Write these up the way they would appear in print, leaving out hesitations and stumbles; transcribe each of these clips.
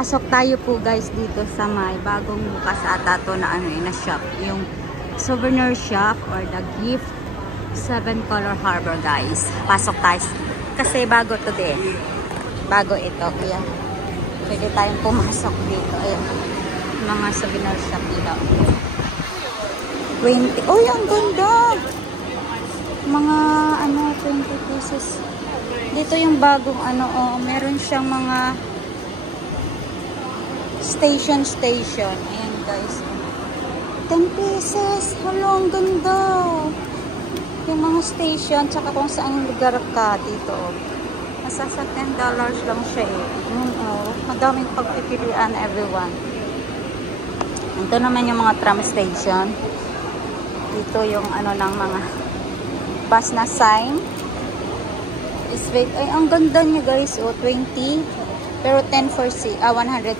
Pasok tayo po guys dito sa may bagong bukas ata to na na shop. Yung souvenir shop or the gift 7 Color Harbor guys. Pasok tayo. Kasi bago to din. Bago ito. Kaya pwede tayong pumasok dito. Ayan. Mga souvenir shop nila. 20. Oh, ang ganda! Mga 20 pieces. Dito yung bagong meron siyang mga station. Ayan guys. 10 pieces. Hello, ang ganda. Yung mga station, tsaka kung saan lugar ka dito. Nasa sa $10 lang siya eh. Madaming pagpipilian everyone. Ito naman yung mga tram station. Dito yung ng mga bus na sign. Ay, ang ganda niya guys. 20. Pero 100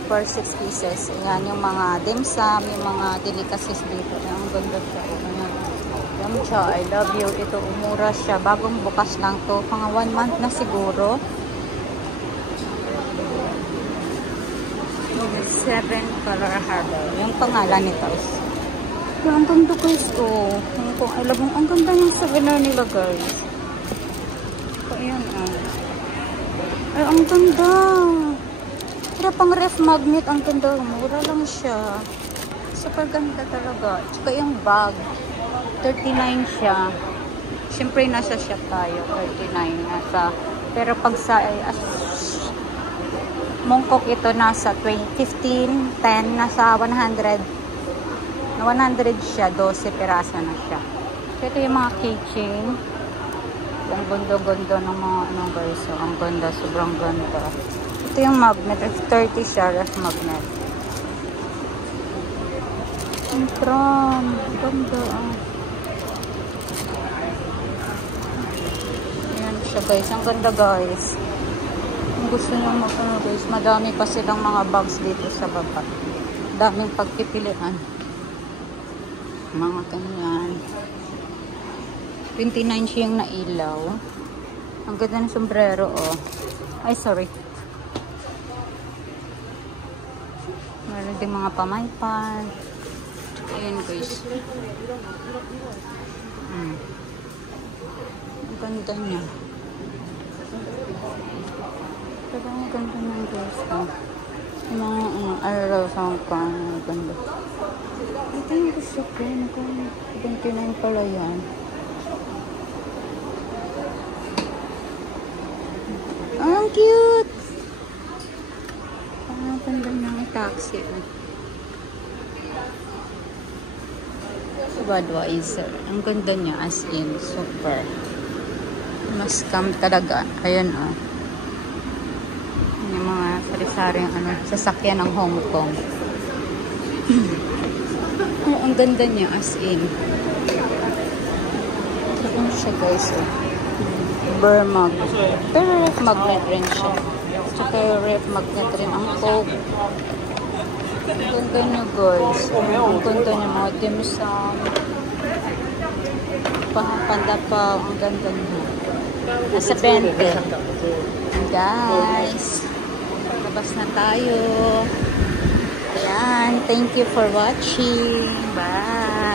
for 6 pieces. Ayan, yung mga dimsum, yung mga delicacies dito. Ayan, ang ganda siya. Ayan. Ayan siya, I love you. Ito, umura siya. Bagong bukas lang to. Mga 1 month na siguro. 7 Color Harbor. Yung pangalan nito is. Ayan, ang ganda guys. Ang ganda yung souvenir nila guys. Ayan, ay, ang ganda. Kaya pang ref magnet, ang ganda. Mura lang siya. Super ganda talaga. Tsaka yung bag, 39 siya. Siyempre, nasa shop tayo, 39. Pero pag sa Mongkok ito, nasa 15, 10, nasa 100. 100 siya, 12 piraso na siya. Ito yung mga keychain. Ang ganda-ganda ng mga guys. So, ang ganda, sobrang ganda. Ito yung magnet. 30 siya, ref magnet. Ang tram. Ganda. Ayan siya guys. Ang ganda guys. Kung gusto nyo guys, madami pa silang mga bags dito sa baba. Daming pagpipilian. Mga kanyan. 29 siya yung nailaw. Ang ganda ng sombrero, Ay, sorry. Meron din mga pamaypan. Ayan, guys. Ang ganda niya. Ang ganda niya, guys. Yung mga araw sa hanggang. Ang ganda. Ito yung gusto ko. 29 pala yan. Ang cute! Ang ganda ng taxi. Budweiser. Ang ganda niya as in. Super. Mas scam talaga. Ayan yung mga sari-saring sasakyan ng Hong Kong. Ang ganda niya as in. Ano siya guys Burmag. Pero ref magnet rin siya. Tsaka ref magnet rin ang Coke. Ang ganda niya guys. Ang ganda niya mga dimsum. Pandapaw. Ang ganda niya. Nasa 20. Guys. Labas na tayo. Ayan. Thank you for watching. Bye.